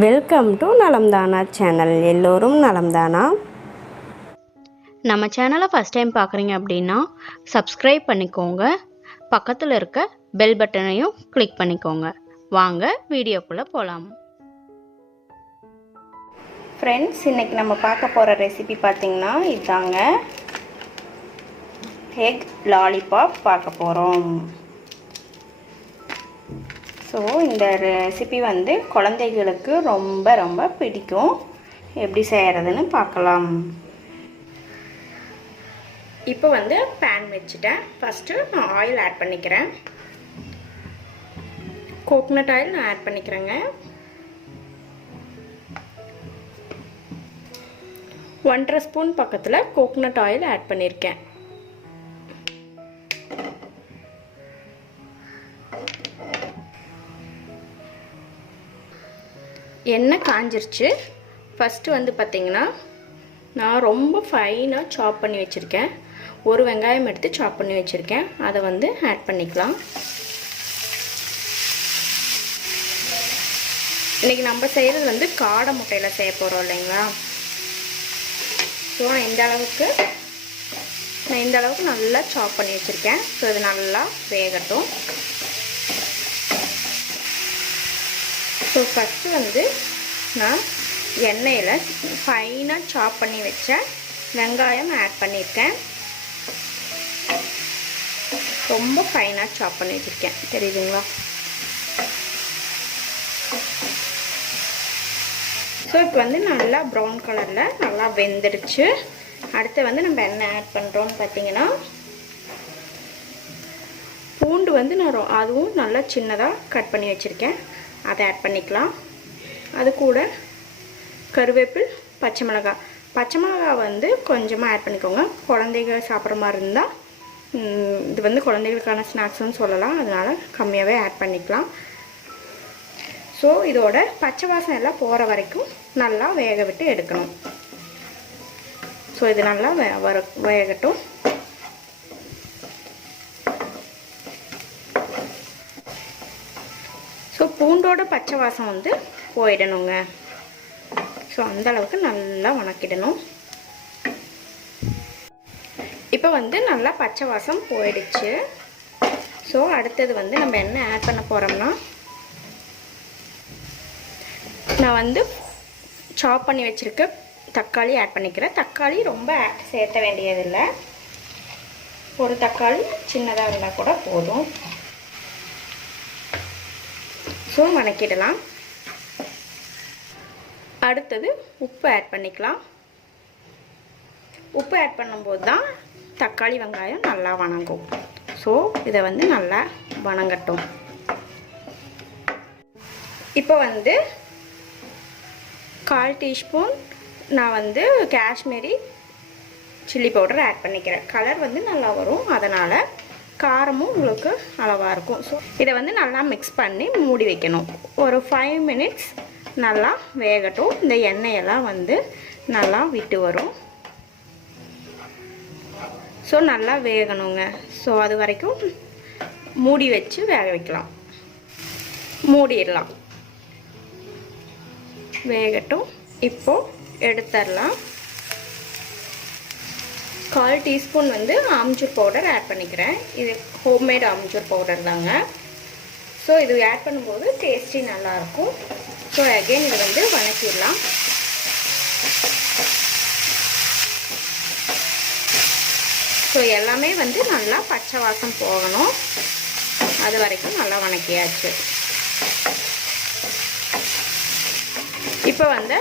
Welcome to நலம்தானா channel. எல்லோரும் நலம்தானா? நம்ம சேனலை ஃபஸ்ட் டைம் பார்க்குறீங்க அப்படின்னா சப்ஸ்கிரைப் பண்ணிக்கோங்க, பக்கத்தில் இருக்க பெல் பட்டனையும் கிளிக் பண்ணிக்கோங்க. வாங்க வீடியோக்குள்ளே போகலாம். ஃப்ரெண்ட்ஸ், இன்றைக்கி நம்ம பார்க்க போகிற ரெசிபி பார்த்திங்கன்னா இதாங்க, எக் லாலிபாப் பார்க்க போகிறோம். ஸோ இந்த ரெசிபி வந்து குழந்தைகளுக்கு ரொம்ப ரொம்ப பிடிக்கும். எப்படி செய்கிறதுன்னு பார்க்கலாம். இப்போ வந்து பேன் வச்சுட்டேன். ஃபஸ்ட்டு நான் ஆயில் ஆட் பண்ணிக்கிறேன். கோகனட் ஆயில் நான் ஆட் பண்ணிக்கிறேங்க. 1.5 ஸ்பூன் பக்கத்தில் கோகனட் ஆயில் ஆட் பண்ணியிருக்கேன். எண்ணெய் காஞ்சிருச்சு. ஃபஸ்ட்டு வந்து பார்த்திங்கன்னா நான் ரொம்ப ஃபைனாக சாப் பண்ணி வச்சுருக்கேன். ஒரு வெங்காயம் எடுத்து சாப் பண்ணி வச்சுருக்கேன். அதை வந்து ஆட் பண்ணிக்கலாம். இன்றைக்கி நம்ம செய்கிறது வந்து காடை முட்டையில் செய்ய போகிறோம் இல்லைங்களா? ஸோ நான் இந்த அளவுக்கு நல்லா சாப் பண்ணி வச்சுருக்கேன். ஸோ இது நல்லா வேகட்டும். ஸோ ஃபஸ்ட்டு வந்து நான் எண்ணெயில் ஃபைனாக சாப் பண்ணி வச்ச வெங்காயம் ஆட் பண்ணியிருக்கேன். ரொம்ப ஃபைனாக சாப் பண்ணி வச்சுருக்கேன், தெரியுதுங்களா? ஸோ இப்போ வந்து நல்லா ப்ரௌன் கலரில் நல்லா வெந்துடுச்சு. அடுத்து வந்து நம்ம என்ன ஆட் பண்ணுறோன்னு பார்த்தீங்கன்னா, பூண்டு வந்து நான் அதுவும் நல்லா சின்னதாக கட் பண்ணி வச்சுருக்கேன். அதை ஆட் பண்ணிக்கலாம். அது கூட கருவேப்பில், பச்சை மிளகாய் வந்து கொஞ்சமாக ஆட் பண்ணிக்கோங்க. குழந்தைங்க சாப்பிட்ற மாதிரி இருந்தால் இது வந்து குழந்தைகளுக்கான ஸ்நாக்ஸ்னு சொல்லலாம், அதனால் கம்மியாகவே ஆட் பண்ணிக்கலாம். ஸோ இதோட பச்சை வாசம் எல்லாம் போகிற வரைக்கும் நல்லா வேக விட்டு எடுக்கணும். ஸோ இது நல்லா வேகட்டும். ஸோ பூண்டோட பச்சை வாசம் வந்து போயிடணுங்க. ஸோ அந்தளவுக்கு நல்லா வணக்கிடணும். இப்போ வந்து நல்லா பச்சை வாசம் போயிடுச்சு. ஸோ அடுத்தது வந்து நம்ம என்ன ஆட் பண்ண போகிறோம்னா, நான் வந்து சாப் பண்ணி வச்சுருக்க தக்காளி ஆட் பண்ணிக்கிறேன். தக்காளி ரொம்ப சேர்த்த வேண்டியதில்லை. ஒரு தக்காளி சின்னதாக இருந்தால் கூட போதும். ஸோ வணக்கிடலாம். அடுத்தது உப்பு ஆட் பண்ணிக்கலாம். உப்பு ஆட் பண்ணும்போது தான் தக்காளி வெங்காயம் நல்லா வணங்கும். ஸோ இதை வந்து நல்லா வணங்கட்டும். இப்போ வந்து 1/4 டீஸ்பூன் நான் வந்து காஷ்மீரி சில்லி பவுடர் ஆட் பண்ணிக்கிறேன். கலர் வந்து நல்லா வரும், அதனால் காரமும் உங்களுக்கு அளவாக இருக்கும். ஸோ இதை வந்து நல்லா மிக்ஸ் பண்ணி மூடி வைக்கணும். ஒரு 5 மினிட்ஸ் நல்லா வேகட்டும். இந்த எண்ணெயெல்லாம் வந்து நல்லா விட்டு வரும். ஸோ நல்லா வேகணுங்க. ஸோ அது வரைக்கும் மூடி வச்சு வேக வைக்கலாம். மூடிடலாம், வேகட்டும். இப்போது எடுத்துடலாம். 1/4 டீஸ்பூன் வந்து ஆம்ச்சூர் பவுடர் ஆட் பண்ணிக்கிறேன். இது ஹோம்மேட் ஆம்ச்சூர் பவுடர் தாங்க. ஸோ இது ஆட் பண்ணும்போது டேஸ்டி நல்லாயிருக்கும். ஸோ அகெயின் இதை வந்து வணக்கிடலாம். ஸோ எல்லாமே வந்து நல்லா பச்சை வாசம் போகணும். அது வரைக்கும் நல்லா வணக்கியாச்சு. இப்போ வந்து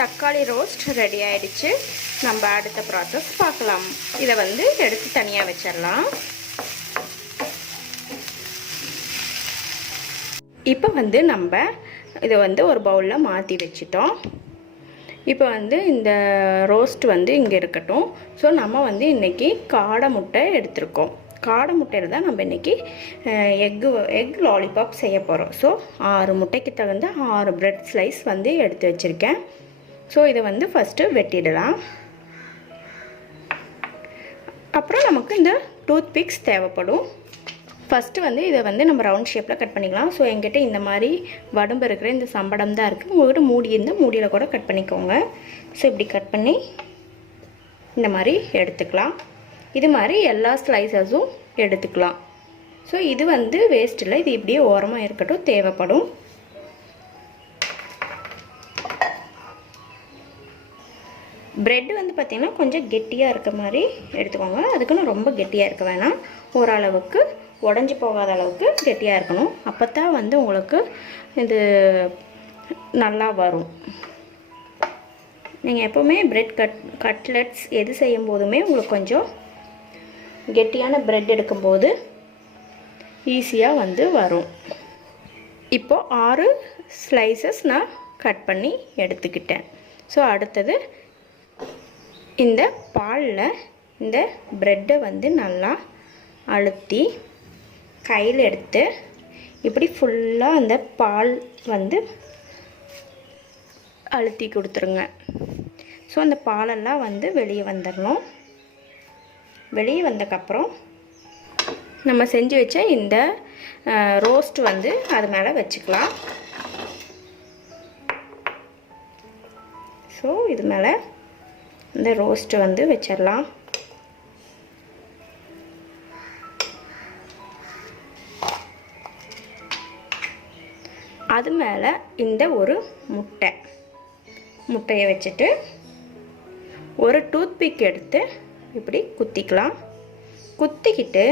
தக்காளி ரோஸ்ட் ரெடி ஆகிடுச்சு. நம்ம அடுத்த ப்ராசஸ் பார்க்கலாம். இதை வந்து எடுத்து தனியாக வச்சிடலாம். இப்போ வந்து நம்ம இதை வந்து ஒரு பவுலில் மாற்றி வச்சிட்டோம். இப்போ வந்து இந்த ரோஸ்ட் வந்து இங்கே இருக்கட்டும். ஸோ நம்ம வந்து இன்றைக்கி காடை முட்டை எடுத்திருக்கோம். காடை முட்டையில் தான் நம்ம இன்றைக்கி எக் லாலிபாப் செய்ய போகிறோம். ஸோ 6 முட்டைக்கு தகுந்த 6 பிரெட் ஸ்லைஸ் வந்து எடுத்து வச்சுருக்கேன். ஸோ இதை வந்து ஃபஸ்ட்டு வெட்டிடலாம். அப்புறம் நமக்கு இந்த டூத் பிக்ஸ் தேவைப்படும். ஃபஸ்ட்டு வந்து இதை வந்து நம்ம ரவுண்ட் ஷேப்பில் கட் பண்ணிக்கலாம். ஸோ என்கிட்ட இந்த மாதிரி வடும்பு இருக்கிற இந்த சம்படம் தான் இருக்குது. உங்கள்கிட்ட மூடி இருந்தால் மூடியில் கூட கட் பண்ணிக்கோங்க. ஸோ இப்படி கட் பண்ணி இந்த மாதிரி எடுத்துக்கலாம். இது மாதிரி எல்லா ஸ்லைசஸும் எடுத்துக்கலாம். ஸோ இது வந்து வேஸ்ட் இல்லை, இது இப்படியே ஓரமாக இருக்கட்டும், தேவைப்படும். ப்ரெட் வந்து பார்த்திங்கன்னா கொஞ்சம் கெட்டியாக இருக்க மாதிரி எடுத்துக்கோங்க. அதுக்குன்னு ரொம்ப கெட்டியாக இருக்க வேணாம், ஓரளவுக்கு உடஞ்சி போகாத அளவுக்கு கெட்டியாக இருக்கணும். அப்போ தான் வந்து உங்களுக்கு இது நல்லா வரும். நீங்கள் எப்போவுமே ப்ரெட் கட்லெட்ஸ் எது செய்யும் போதுமே உங்களுக்கு கொஞ்சம் கெட்டியான ப்ரெட் எடுக்கும்போது ஈஸியாக வந்து வரும். இப்போது 6 ஸ்லைசஸ் நான் கட் பண்ணி எடுத்துக்கிட்டேன். ஸோ அடுத்தது இந்த பாலில் இந்த ப்ரெட்டை வந்து நல்லா அழுத்தி கையில் எடுத்து இப்படி ஃபுல்லாக அந்த பால் வந்து அழுத்தி கொடுத்துருங்க. ஸோ அந்த பாலெல்லாம் வந்து வெளியே வந்துடணும். வெளியே வந்ததுக்கப்புறம் நம்ம செஞ்சு வச்ச இந்த ரோஸ்ட் வந்து அது மேலே வச்சுக்கலாம். ஸோ இது மேலே இந்த ரோஸ்ட்டு வந்து வச்சிடலாம். அது மேலே இந்த ஒரு முட்டையை வச்சுட்டு ஒரு டூத்பிக் எடுத்து இப்படி குத்திக்கலாம். குத்திக்கிட்டு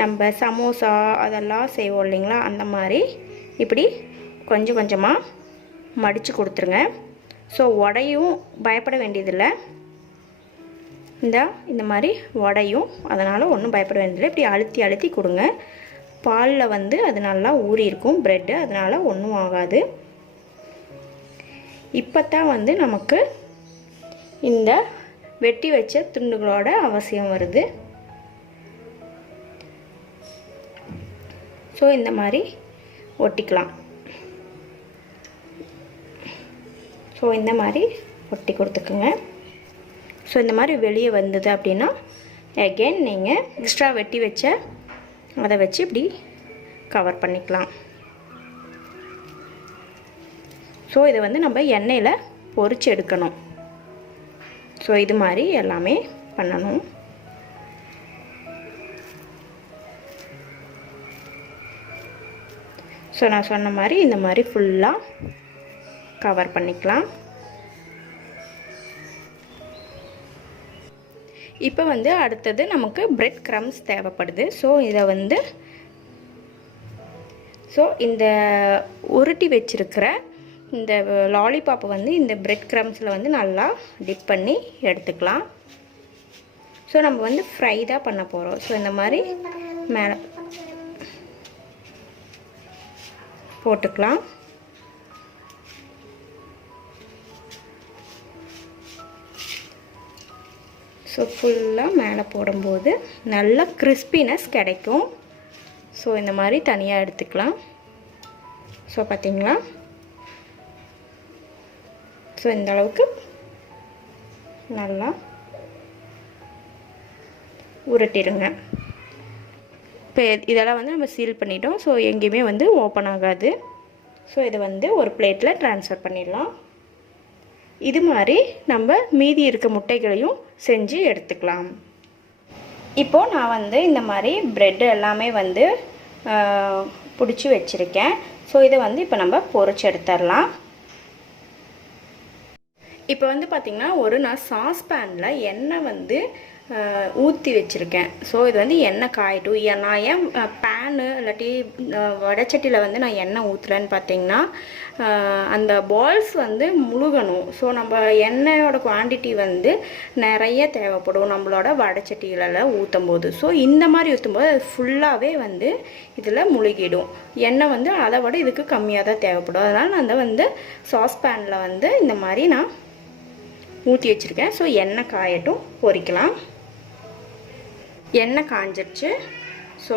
நம்ம சமோசா அதெல்லாம் செய்வோம் இல்லைங்களா, அந்த மாதிரி இப்படி கொஞ்சம் கொஞ்சமாக மடித்து கொடுத்துருங்க. ஸோ உடையும் பயப்பட வேண்டியதில்லை, இந்த மாதிரி உடையும், அதனால் ஒன்றும் பயப்பட வேண்டியதில்லை. இப்படி அழுத்தி அழுத்தி கொடுங்க. பாலில் வந்து அது நல்லா ஊறி இருக்கும் ப்ரெட்டு, அதனால் ஒன்றும் ஆகாது. இப்போ தான் வந்து நமக்கு இந்த வெட்டி வச்ச துண்டுகளோட அவசியம் வருது. ஸோ இந்த மாதிரி ஒட்டிக்கலாம். ஸோ இந்த மாதிரி ஒட்டி கொடுத்துக்குங்க. ஸோ இந்த மாதிரி வெளியே வந்தது அப்படின்னா அகெயின் நீங்கள் எக்ஸ்ட்ரா வெட்டி வச்ச அதை வச்சு இப்படி கவர் பண்ணிக்கலாம். ஸோ இதை வந்து நம்ம எண்ணெயில் பொரிச்சு எடுக்கணும். ஸோ இது மாதிரி எல்லாமே பண்ணணும். ஸோ நான் சொன்ன மாதிரி இந்த மாதிரி ஃபுல்லாக கவர் பண்ணிக்கலாம். இப்போ வந்து அடுத்தது நமக்கு பிரெட் க்ரம்ஸ் தேவைப்படுது. ஸோ இதை வந்து இந்த உருட்டி வச்சிருக்கிற இந்த லாலிபாப்பை வந்து இந்த பிரெட் க்ரம்ஸில் வந்து நல்லா டிப் பண்ணி எடுத்துக்கலாம். ஸோ நம்ம வந்து ஃப்ரை தான் பண்ண போகிறோம். ஸோ இந்த மாதிரி மேலே போட்டுக்கலாம். ஸோ ஃபுல்லாக மேலே போடும்போது நல்ல கிறிஸ்பினஸ் கிடைக்கும். ஸோ இந்த மாதிரி தனியாக எடுத்துக்கலாம். ஸோ பார்த்திங்களா, ஸோ இந்த அளவுக்கு நல்லா உருட்டிடுங்க. இப்போ இதெல்லாம் வந்து நம்ம சீல் பண்ணிட்டோம். ஸோ எங்கேயுமே வந்து ஓப்பன் ஆகாது. ஸோ இதை வந்து ஒரு பிளேட்டில் ட்ரான்ஸ்ஃபர் பண்ணிடலாம். இது மாதிரி நம்ம மீதி இருக்க முட்டைகளையும் செஞ்சு எடுத்துக்கலாம். இப்போது நான் வந்து இந்த மாதிரி ப்ரெட்டு எல்லாமே வந்து பிடிச்சி வச்சுருக்கேன். ஸோ இதை வந்து இப்போ நம்ம பொரிச்சு எடுத்துடலாம். இப்போ வந்து பார்த்திங்கன்னா நான் சாஸ் பேனில் எண்ணெய் வந்து ஊற்றி வச்சுருக்கேன். ஸோ இது வந்து எண்ணெய் காயட்டும். நான் ஏன் பேனு இல்லாட்டி வடைச்சட்டியில் வந்து நான் எண்ணெய் ஊற்றுறேன்னு பார்த்தீங்கன்னா அந்த பால்ஸ் வந்து முழுகணும். ஸோ நம்ம எண்ணெயோட குவான்டிட்டி வந்து நிறைய தேவைப்படும் நம்மளோட வடைச்சட்டிகளெல்லாம் ஊற்றும் போது. ஸோ இந்த மாதிரி ஊற்றும்போது அது ஃபுல்லாகவே வந்து இதில் முழுகிடும். எண்ணெய் வந்து அதை விட இதுக்கு கம்மியாக தான் தேவைப்படும். அதனால் நான் வந்து சாஸ் பேனில் வந்து இந்த மாதிரி நான் ஊற்றி வச்சுருக்கேன். ஸோ எண்ணெய் காயட்டும், பொரிக்கலாம். எண்ணெய் காஞ்சிடுச்சு. ஸோ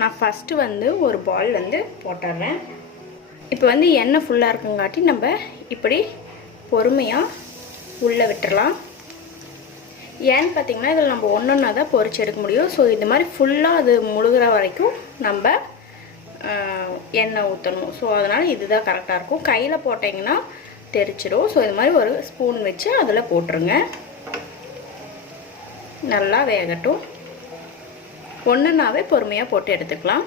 நான் ஃபஸ்ட்டு வந்து ஒரு பால் வந்து போட்டுடுறேன். இப்போ வந்து எண்ணெய் ஃபுல்லாக இருக்குங்காட்டி நம்ம இப்படி பொறுமையாக உள்ளே விட்டுடலாம். ஏன்னு பார்த்தீங்கன்னா இதில் நம்ம ஒன்றொன்னா தான் பொரிச்சு எடுக்க முடியும். ஸோ இது மாதிரி ஃபுல்லாக அது முழுகிற வரைக்கும் நம்ம எண்ணெய் ஊற்றணும். ஸோ அதனால் இதுதான் கரெக்டாக இருக்கும். கையில் போட்டிங்கன்னா தெரிச்சிடும். ஸோ இது மாதிரி ஒரு ஸ்பூன் வச்சு அதில் போட்டுருங்க. நல்லா வேகட்டும். ஒன்றுனாவே பொறுமையாக போட்டு எடுத்துக்கலாம்.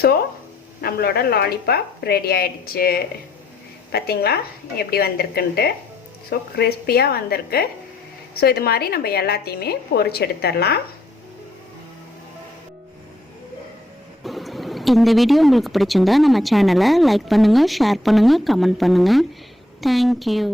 ஸோ நம்மளோட லாலிபாப் ரெடி ஆயிடுச்சு. பார்த்தீங்களா எப்படி வந்திருக்குன்ட்டு. ஸோ கிறிஸ்பியாக வந்திருக்கு. ஸோ இது மாதிரி நம்ம எல்லாத்தையுமே பொரிச்சு எடுத்துடலாம். இந்த வீடியோ உங்களுக்கு பிடிச்சிருந்தா நம்ம சேனலை லைக் பண்ணுங்கள், ஷேர் பண்ணுங்கள், கமெண்ட் பண்ணுங்கள். தேங்க்யூ.